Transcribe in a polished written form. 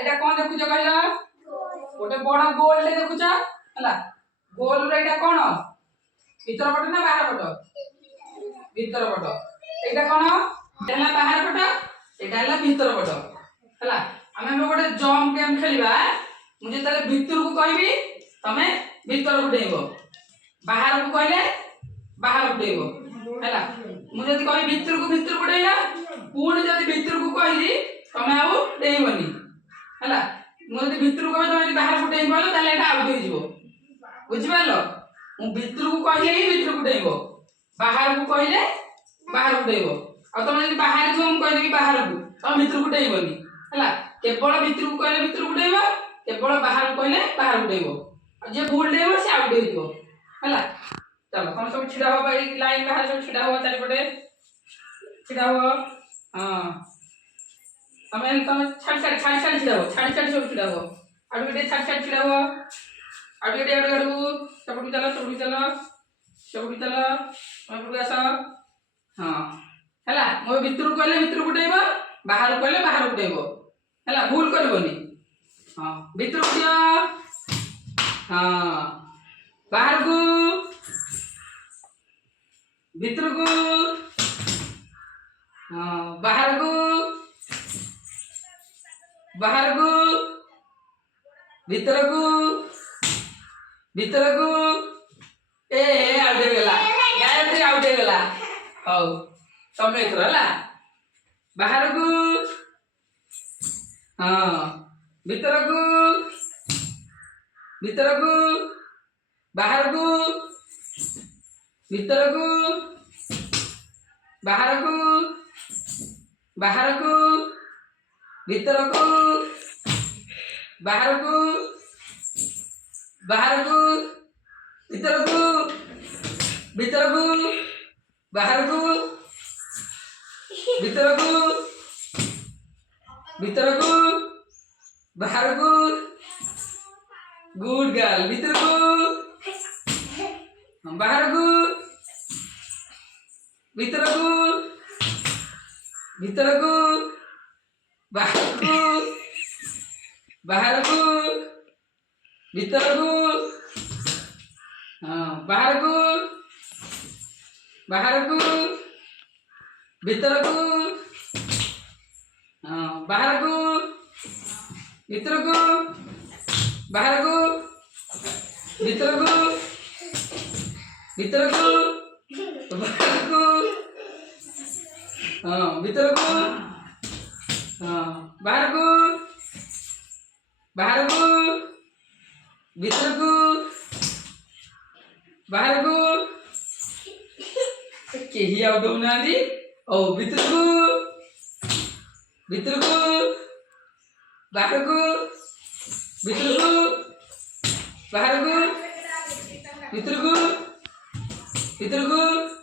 एटा कोन देखुछ कहला गोटे बड़ गोल ले देखुछ हला गोल रे एटा कोन भीतर पट ना बाहर पट भीतर पट एटा कोन देला बाहर पट एटा हला भीतर पट हला हमें गोटे जंप गेम खेलिबा मुझे ताले भीतर को कहबी तमे भीतर को डेइबो बाहर को कहले बाहर को डेइबो हला मुझे जदी कहबी भीतर को डेइला पूर्ण जदी भीतर को कहली तमे आउ डेइबनी हला मुझे जदी भीतर को कहबी तमे बाहर को डेइबो ताले एटा आउट हो जिवो बुझि पारलो मु भीतर को कहले ही भीतर को डेइबो बाहर को कहले बाहर को डेइबो आ तमे जदी बाहर जो हम कहले कि बाहर को तमे भीतर को डेइबनी हला केवल भीतर को कहले भीतर को डेइबो केवल बाहर को कहले बाहर को डेइबो जे भूल डेइबो से आउट हो जिवो हला चलो हम सब छिड़ा हो भाई लाइन बाहर सब छिड़ा हो चारि पटे छिड़ा हो हां हमें तमे छाड़ छिड़ा हो छाड़ सब छिड़ा हो आडू के छाड़ छिड़ा हो आडू के आडू सबुटी चलो सबुटी चलो सबुटी आस हां हला मो भीतर को कहले भीतर को डेइबो बाहर को कहले बाहर को डेइबो हला भूल करबोनी हां भीतर को दियो हां बाहर को भीतर को हां बाहर को भीतर को ए आउट हो गेला गायत्री आउट हो गेला हौ तमे एथरा हला बाहर को हां भीतर को बाहर को भीतर को बाहर को भीतर को बाहर को भीतर को बाहर को भीतर को बाहर को गुड गर्ल भीतर को बाहर को भीतर को बाहर को भीतर को हां बाहर को भीतर को हां बाहर को भीतर को बाहर को भीतर को बाहर को हां भीतर को हां बाहर को भीतर को बाहर को केही आउट हो नादी ओ भीतर को बाहर को भीतर को बाहर को भीतर को